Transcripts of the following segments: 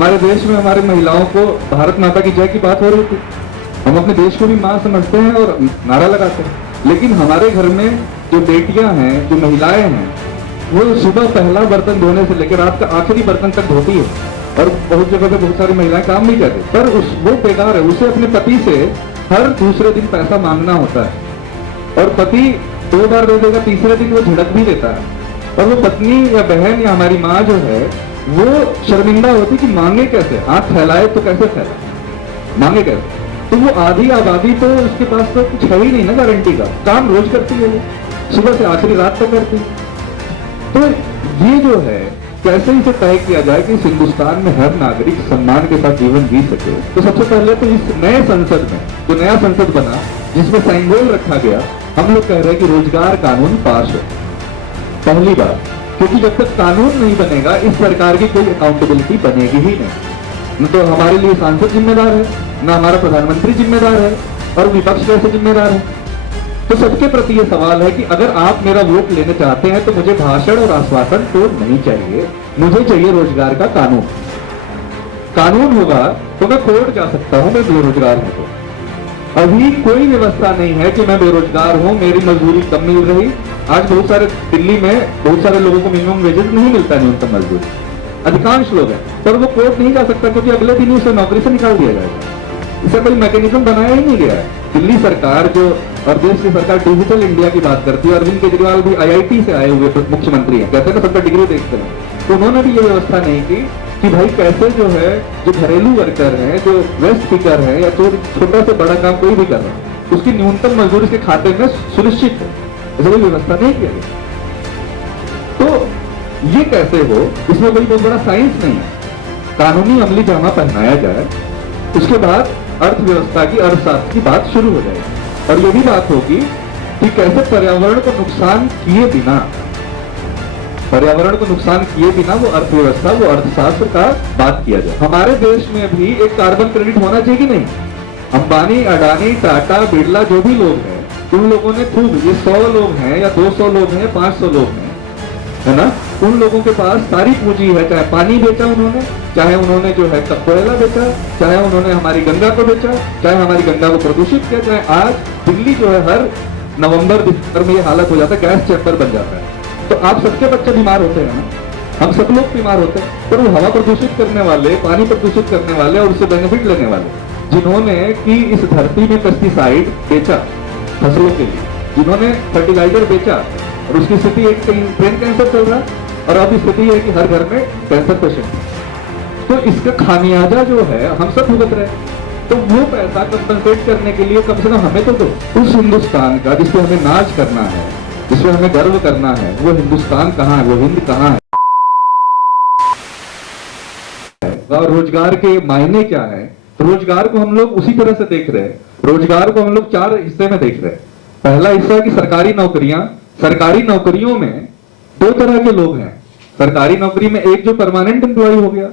हमारे देश में हमारी महिलाओं को भारत माता की जय की बात हो रही थी, हम अपने देश को भी मां समझते हैं और नारा लगाते हैं, लेकिन हमारे घर में जो बेटियां हैं, जो महिलाएं हैं, वो सुबह पहला बर्तन धोने से लेकर रात का आखिरी बर्तन तक धोती है। और बहुत जगह पे बहुत सारी महिलाएं काम नहीं करती, पर वो बेकार है। उसे अपने पति से हर दूसरे दिन पैसा मांगना होता है, और पति 2 बार दे देगा, तीसरे दिन वो झड़क भी देता है, और वो पत्नी या बहन या हमारी माँ जो है वो शर्मिंदा होती कि मांगे कैसे, हाथ फैलाए तो कैसे फैलाए, मांगे कैसे। तो वो आधी आबादी तो उसके पास तो कुछ है ही नहीं ना गारंटी का, काम रोज करती है वो, सुबह से आखिरी रात तक करती है। तो ये जो है कैसे इसे तय किया जाए कि इस हिंदुस्तान में हर नागरिक सम्मान के साथ जीवन जी सके। तो सबसे पहले तो इस नए संसद में, जो नया संसद बना जिसमें सिंबल रखा गया, हम लोग कह रहे हैं कि रोजगार कानून पास हो। पहली बात, क्योंकि जब तक कानून नहीं बनेगा इस सरकार की कोई अकाउंटेबिलिटी बनेगी ही नहीं। न तो हमारे लिए सांसद जिम्मेदार है, न हमारा प्रधानमंत्री जिम्मेदार है, और विपक्ष कैसे जिम्मेदार है। तो सबके प्रति ये सवाल है कि अगर आप मेरा वोट लेने चाहते हैं तो मुझे भाषण और आश्वासन तो नहीं चाहिए, मुझे चाहिए रोजगार का कानून। कानून होगा तो मैं कोर्ट जा सकता हूं, मैं बेरोजगार हूं तो। अभी कोई व्यवस्था नहीं है कि मैं बेरोजगार हूं, मेरी मजदूरी कम मिल रही। आज बहुत सारे दिल्ली में बहुत सारे लोगों को मिनिमम वेजेस नहीं मिलता, न्यूनतम मजदूरी, अधिकांश लोग हैं, पर वो कोर्ट नहीं जा सकता क्योंकि अगले दिन उसे नौकरी से निकाल दिया जाएगा। इसे कोई मैकेनिज्म बनाया ही नहीं गया है। दिल्ली सरकार जो और देश की सरकार डिजिटल इंडिया की बात करती है, अरविंद केजरीवाल भी IIT से आए हुए मुख्यमंत्री हैं, कहते हैं ना सबका डिग्री देखते हैं, तो उन्होंने भी ये व्यवस्था नहीं की कि भाई कैसे जो है जो घरेलू वर्कर हैं, जो वेस्ट पिकर है, या जो छोटा से बड़ा काम कोई भी कर रहा है, उसकी न्यूनतम मजदूरी के खाते में सुनिश्चित है। ऐसा कोई व्यवस्था नहीं किया गया। तो ये कैसे हो, इसमें कोई बहुत बड़ा साइंस नहीं है। कानूनी अमली जामा पहनाया जाए, उसके बाद अर्थव्यवस्था की, अर्थशास्त्र की बात शुरू हो जाएगी, और ये भी बात होगी कि कैसे पर्यावरण को नुकसान किए बिना, पर्यावरण को नुकसान किए बिना वो अर्थव्यवस्था, वो अर्थशास्त्र का बात किया जाए। हमारे देश में भी एक कार्बन क्रेडिट होना चाहिए कि नहीं। अंबानी, अडानी, टाटा, बिरला जो भी लोग हैं, उन लोगों ने खूब, ये 100 लोग हैं या 200 लोग हैं, 500 लोग हैं, है ना, उन लोगों के पास सारी पूंजी है। चाहे पानी बेचा उन्होंने, चाहे उन्होंने जो है कोयला बेचा, चाहे उन्होंने हमारी गंगा को बेचा, चाहे हमारी गंगा को प्रदूषित किया, चाहे आज दिल्ली जो है हर नवंबर दिसंबर में ये हालत हो जाता है, गैस चैम्बर बन जाता है। तो आप सबके बच्चे बीमार होते हैं ना, हम सब लोग बीमार होते हैं, पर वो हवा प्रदूषित करने वाले, पानी प्रदूषित करने वाले और उससे बेनिफिट लेने वाले, जिन्होंने कि इस धरती में पेस्टिसाइड बेचा फसलों के लिए, जिन्होंने फर्टिलाइजर बेचा, और उसकी स्थिति एक ब्रेन कैंसर चल रहा है, और अब स्थिति है कि हर घर में कैंसर पेशेंट। तो इसका खामियाजा जो है हम सब भुगत रहे हैं। तो वो पैसा कंपनसेट करने के लिए कम से कम हमें तो दो। उस हिंदुस्तान का जिसपे हमें नाज करना है, जिसपे हमें गर्व करना है, वो हिंदुस्तान कहाँ है, वो हिंद कहाँ है, और रोजगार के मायने क्या है। रोजगार को हम लोग उसी तरह से देख रहे हैं। रोजगार को हम लोग 4 हिस्से में देख रहे हैं। पहला हिस्सा है कि सरकारी नौकरियां, सरकारी नौकरियों में 2 तरह के लोग हैं। सरकारी नौकरी में एक जो परमानेंट एम्प्लॉय हो गया,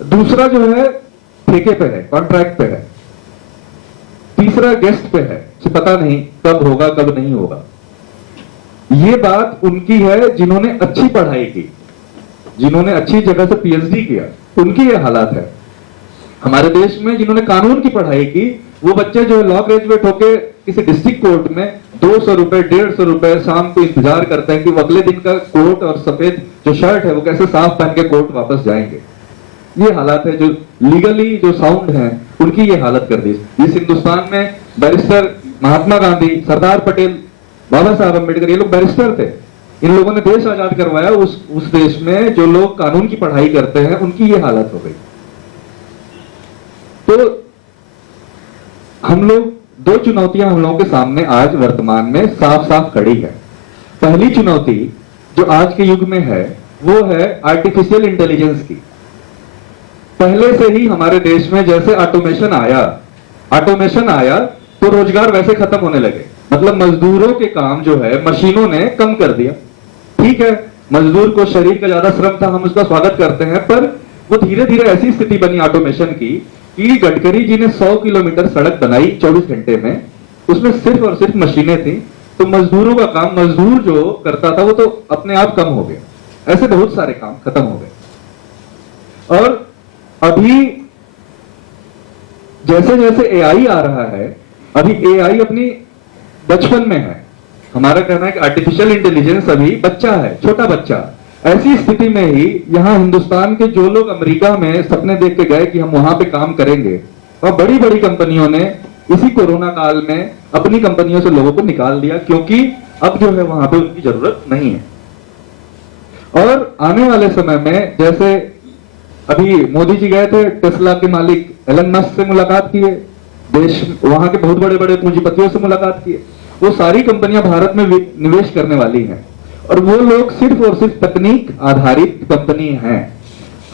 दूसरा जो है ठेके पे है, कॉन्ट्रैक्ट पे है, तीसरा गेस्ट पे है, पता नहीं कब होगा कब नहीं होगा। ये बात उनकी है जिन्होंने अच्छी पढ़ाई की, जिन्होंने अच्छी जगह से PhD किया, उनकी ये हालात है। हमारे देश में जिन्होंने कानून की पढ़ाई की, वो बच्चे जो लॉ ग्रेजुएट होके किसी डिस्ट्रिक्ट कोर्ट में 200 रुपए 150 रुपए शाम को इंतजार करते हैं कि वो अगले दिन का कोट और सफेद जो शर्ट है वो कैसे साफ पहन के कोर्ट वापस जाएंगे। ये हालात है जो लीगली जो साउंड है उनकी ये हालत कर दी। इस हिंदुस्तान में बैरिस्टर महात्मा गांधी, सरदार पटेल, बाबा साहब अम्बेडकर, ये लोग बैरिस्टर थे। इन लोगों ने देश आजाद करवाया। उस देश में जो लोग कानून की पढ़ाई करते हैं उनकी ये हालत हो गई। तो हम लोग 2 चुनौतियां हम लोगों के सामने आज वर्तमान में साफ साफ खड़ी है। पहली चुनौती जो आज के युग में है वो है आर्टिफिशियल इंटेलिजेंस की। पहले से ही हमारे देश में जैसे ऑटोमेशन आया तो रोजगार वैसे खत्म होने लगे। मतलब मजदूरों के काम जो है मशीनों ने कम कर दिया। ठीक है, मजदूर को शरीर का ज्यादा श्रम था, हम उसका स्वागत करते हैं, पर वो धीरे धीरे ऐसी स्थिति बनी ऑटोमेशन की कि गडकरी जी ने 100 किलोमीटर सड़क बनाई 24 घंटे में, उसमें सिर्फ और सिर्फ मशीनें थी। तो मजदूरों का काम, मजदूर जो करता था वो तो अपने आप कम हो गया। ऐसे बहुत सारे काम खत्म हो गए। और अभी जैसे जैसे एआई आ रहा है, अभी एआई अपनी बचपन में है। हमारा कहना है कि आर्टिफिशियल इंटेलिजेंस अभी बच्चा है, छोटा बच्चा। ऐसी स्थिति में ही यहां हिंदुस्तान के जो लोग अमेरिका में सपने देख के गए कि हम वहां पे काम करेंगे, और बड़ी बड़ी कंपनियों ने इसी कोरोना काल में अपनी कंपनियों से लोगों को निकाल दिया, क्योंकि अब जो है वहां पे उनकी जरूरत नहीं है। और आने वाले समय में, जैसे अभी मोदी जी गए थे, टेस्ला के मालिक एलन मस्क से मुलाकात किए, देश वहां के बहुत बड़े बड़े पूंजीपतियों से मुलाकात किए। वो सारी कंपनियां भारत में निवेश करने वाली हैं, और वो लोग सिर्फ और सिर्फ तकनीक आधारित कंपनी हैं।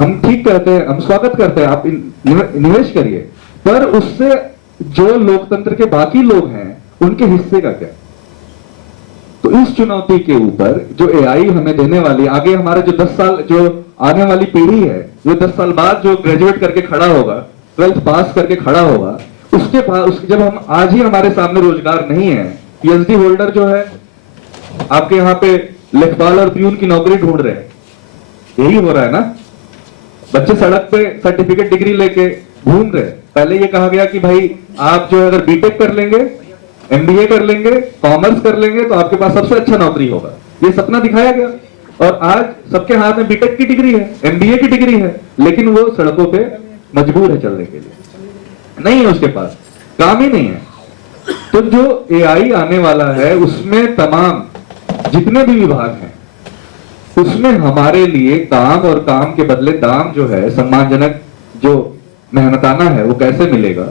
हम ठीक कहते हैं, हम स्वागत करते हैं, आप निवेश करिए, पर उससे जो लोकतंत्र के बाकी लोग हैं उनके हिस्से का क्या? तो इस चुनौती के ऊपर जो एआई हमें देने वाली, आगे हमारे जो 10 साल, जो आने वाली पीढ़ी है, जो 10 साल बाद जो ग्रेजुएट करके खड़ा होगा, 12th पास करके खड़ा होगा, उसके पास जब हम आज ही हमारे सामने रोजगार नहीं है, पीएचडी होल्डर जो है आपके यहाँ पे लेखपाल और प्यून की नौकरी ढूंढ रहे हैं, यही हो रहा है ना। बच्चे सड़क पे सर्टिफिकेट डिग्री लेके घूम रहे। पहले ये कहा गया कि भाई आप जो है अगर बीटेक कर लेंगे, एमबीए कर लेंगे, कॉमर्स कर लेंगे, तो आपके पास सबसे अच्छा नौकरी होगा, ये सपना दिखाया गया। और आज सबके हाथ में बीटेक की डिग्री है, एमबीए की डिग्री है, लेकिन वो सड़कों पे मजबूर है चलने के लिए, नहीं है उसके पास, काम ही नहीं है। तो जो एआई आने वाला है, उसमें तमाम जितने भी विभाग हैं, उसमें हमारे लिए काम और काम के बदले दाम जो है, सम्मानजनक जो मेहनताना है, वो कैसे मिलेगा,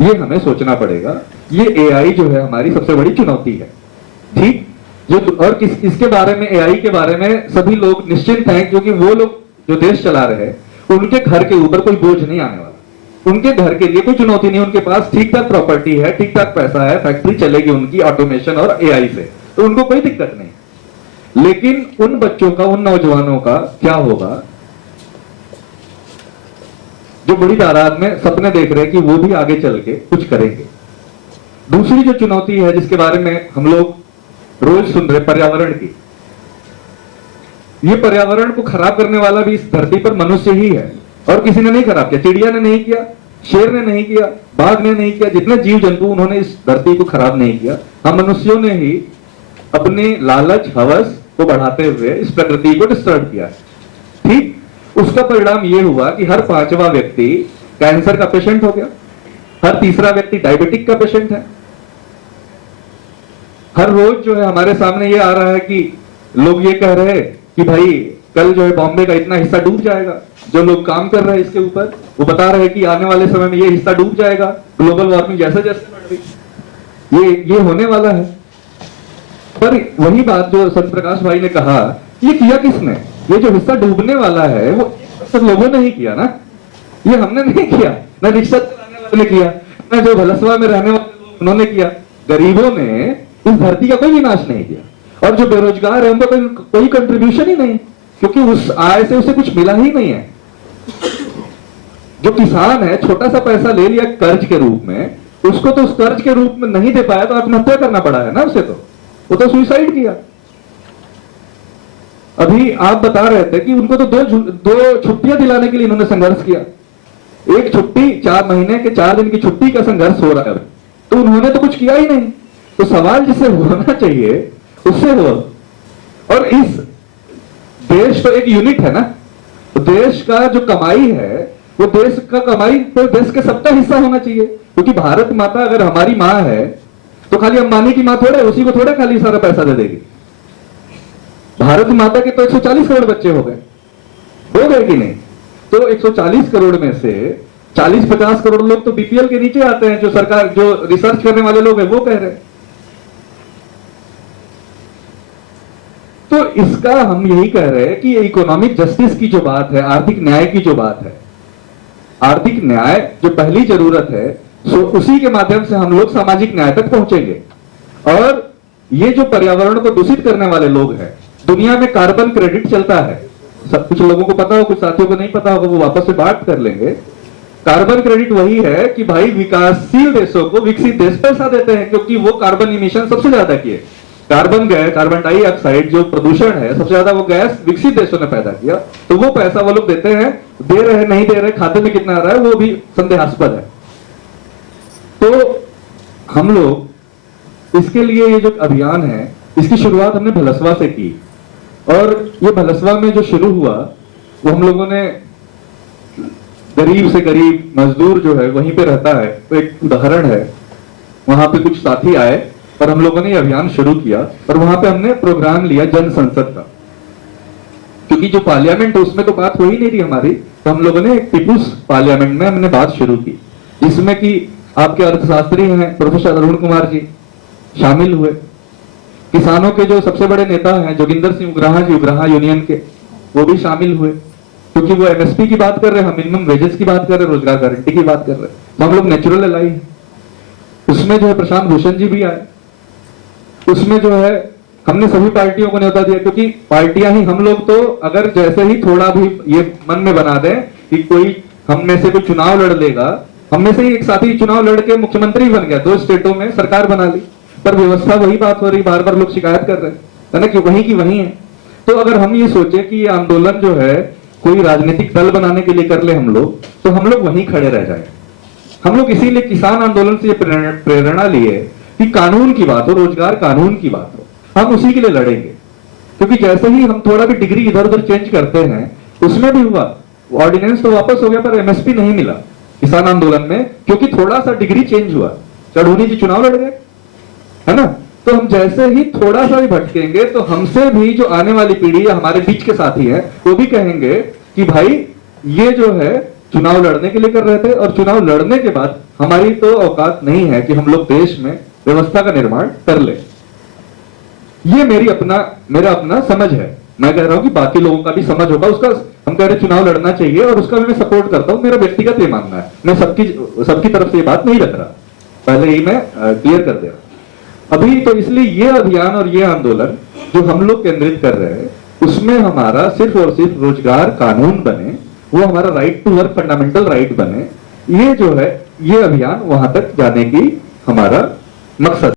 ये हमें सोचना पड़ेगा। ये एआई जो है हमारी सबसे बड़ी चुनौती है, ठीक। जो और इसके बारे में, एआई के बारे में सभी लोग निश्चिंत हैं, क्योंकि वो लोग जो देश चला रहे हैं, उनके घर के ऊपर कोई बोझ नहीं आने वाला, उनके घर के लिए कोई चुनौती नहीं, उनके पास ठीक ठाक प्रॉपर्टी है, ठीक ठाक पैसा है, फैक्ट्री चलेगी उनकी ऑटोमेशन और एआई से, तो उनको कोई दिक्कत नहीं। लेकिन उन बच्चों का, उन नौजवानों का क्या होगा जो बड़ी तादाद में सपने देख रहे हैं कि वो भी आगे चल के कुछ करेंगे। दूसरी जो चुनौती है जिसके बारे में हम लोग रोज सुन रहे, पर्यावरण की। ये पर्यावरण को खराब करने वाला भी इस धरती पर मनुष्य ही है, और किसी ने नहीं खराब किया। चिड़िया ने नहीं किया, शेर ने नहीं किया, बाघ ने नहीं किया, जितने जीव जंतु, उन्होंने इस धरती को खराब नहीं किया। हम मनुष्यों ने ही अपने लालच, हवस को बढ़ाते हुए इस प्रकृति को डिस्टर्ब किया, ठीक। उसका परिणाम ये हुआ कि हर 5वां व्यक्ति कैंसर का पेशेंट हो गया, हर 3रा व्यक्ति डायबिटिक का पेशेंट है। हर रोज जो है हमारे सामने ये आ रहा है कि लोग ये कह रहे हैं कि भाई कल जो है बॉम्बे का इतना हिस्सा डूब जाएगा। जो लोग काम कर रहे हैं इसके ऊपर, वो बता रहे हैं कि आने वाले समय में ये हिस्सा डूब जाएगा, ग्लोबल वार्मिंग जैसे जैसे बढ़ रही, ये होने वाला है। पर वही बात जो सत्य प्रकाश भाई ने कहा, ये किया किसने? ये जो हिस्सा डूबने वाला है वो सब लोगों ने ही किया ना, ये हमने नहीं किया, ना रिक्शा चलाने वाले ने किया, ना जो भलसवा में रहने वाले लोग उन्होंने किया। गरीबों ने इस धरती का कोई विनाश नहीं किया, और जो बेरोजगार है उनका कोई कंट्रीब्यूशन ही नहीं, क्योंकि उस आय से उसे कुछ मिला ही नहीं है। जो किसान है, छोटा सा पैसा ले लिया कर्ज के रूप में, उसको तो उस कर्ज के रूप में नहीं दे पाया तो आत्महत्या करना पड़ा है ना उसे, तो वो तो सुसाइड किया। अभी आप बता रहे थे कि उनको तो दो छुट्टियां दिलाने के लिए इन्होंने संघर्ष किया। एक छुट्टी, 4 महीने के 4 दिन की छुट्टी का संघर्ष हो रहा है, तो उन्होंने तो कुछ किया ही नहीं। तो सवाल जिससे होना चाहिए उससे हो। और इस देश तो एक यूनिट है ना, तो देश का जो कमाई है वो देश का कमाई तो देश के सबका हिस्सा होना चाहिए। क्योंकि भारत माता अगर हमारी माँ है तो खाली अंबानी की माँ थोड़े, उसी को थोड़े खाली सारा पैसा दे देगी। भारत माता के तो 140 करोड़ बच्चे हो गए कि नहीं? तो 140 करोड़ में से 40-50 करोड़ लोग तो बीपीएल के नीचे आते हैं, जो सरकार, जो रिसर्च करने वाले लोग हैं वो कह रहे हैं। तो इसका हम यही कह रहे हैं कि इकोनॉमिक जस्टिस की जो बात है, आर्थिक न्याय की जो बात है, आर्थिक न्याय जो पहली जरूरत है, सो उसी के माध्यम से हम लोग सामाजिक न्याय तक पहुंचेंगे। और ये जो पर्यावरण को दूषित करने वाले लोग हैं, दुनिया में कार्बन क्रेडिट चलता है, सब कुछ लोगों को पता हो, कुछ साथियों को नहीं पता होगा, वो वापस से बात कर लेंगे। कार्बन क्रेडिट वही है कि भाई विकासशील देशों को विकसित देश पैसा देते हैं, क्योंकि वो कार्बन इमिशन सबसे ज्यादा किए। कार्बन गैस, कार्बन डाइऑक्साइड जो प्रदूषण है, सबसे ज्यादा वो गैस विकसित देशों ने पैदा किया, तो वो पैसा वो लोग देते हैं, दे रहे हैं नहीं दे रहे, खाते में कितना आ रहा है वो भी संदेहास्पद है। तो हम लोग इसके लिए ये जो अभियान है, इसकी शुरुआत हमने भलसवा से की, और ये भलसवा में जो शुरू हुआ वो हम लोगों ने गरीब से गरीब मजदूर जो है वहीं पे रहता है, तो एक उदाहरण है। वहां पे कुछ साथी आए और हम लोगों ने ये अभियान शुरू किया, और वहां पे हमने प्रोग्राम लिया जन संसद का, क्योंकि जो पार्लियामेंट है उसमें तो बात हो ही नहीं रही हमारी, तो हम लोगों ने एक पीपुल्स पार्लियामेंट में हमने बात शुरू की, जिसमें कि आपके अर्थशास्त्री हैं प्रोफेसर अरुण कुमार जी शामिल हुए, किसानों के जो सबसे बड़े नेता हैं जोगिंदर सिंह उग्राहा जी, उग्राहा यूनियन के, वो भी शामिल हुए, क्योंकि वो एमएसपी की बात कर रहे हैं, हम मिनिमम वेजेस की बात कर रहे हैं, रोजगार गारंटी की बात कर रहे हैं, तो हम लोग नेचुरल एलाई, उसमें जो है प्रशांत भूषण जी भी आए, उसमें जो है हमने सभी पार्टियों को न्योता दिया, क्योंकि पार्टियां ही हम लोग, तो अगर जैसे ही थोड़ा भी ये मन में बना दें कि कोई हम में से कोई चुनाव लड़ लेगा, हम में से ही एक साथी चुनाव लड़ के मुख्यमंत्री बन गया, 2 स्टेटों में सरकार बना ली, पर व्यवस्था वही बात हो रही, बार बार लोग शिकायत कर रहे हैं ना कि वही की वही है। तो अगर हम ये सोचे कि ये आंदोलन जो है कोई राजनीतिक दल बनाने के लिए कर ले हम लोग, तो हम लोग वहीं खड़े रह जाए। हम लोग इसीलिए किसान आंदोलन से प्रेरणा लिए कि कानून की बात हो, रोजगार कानून की बात हो, हम उसी के लिए लड़ेंगे, क्योंकि जैसे ही हम थोड़ा भी डिग्री इधर उधर चेंज करते हैं, उसमें भी हुआ ऑर्डिनेंस तो वापस हो गया, पर एमएसपी नहीं मिला किसान आंदोलन में, क्योंकि थोड़ा सा डिग्री चेंज हुआ, चढ़ूनी जी चुनाव लड़ गए, है ना। तो हम जैसे ही थोड़ा सा भी भटकेंगे, तो हमसे भी जो आने वाली पीढ़ी या हमारे बीच के साथी हैं, वो भी कहेंगे कि भाई ये जो है चुनाव लड़ने के लिए कर रहे थे, और चुनाव लड़ने के बाद हमारी तो औकात नहीं है कि हम लोग देश में व्यवस्था का निर्माण कर ले। ये मेरा अपना समझ है। मैं कह रहा हूं कि बाकी लोगों का भी समझ होगा, उसका हम कह रहे चुनाव लड़ना चाहिए, और उसका भी मैं सपोर्ट करता हूं, मेरा व्यक्तिगत ये मानना है, मैं सबकी तरफ से ये बात नहीं रख रहा, पहले ही मैं क्लियर कर दे रहा अभी। तो इसलिए ये अभियान और ये आंदोलन जो हम लोग केंद्रित कर रहे हैं, उसमें हमारा सिर्फ और सिर्फ रोजगार कानून बने, वो हमारा right to work fundamental right बने, ये जो है ये अभियान वहां तक जाने की हमारा मकसद।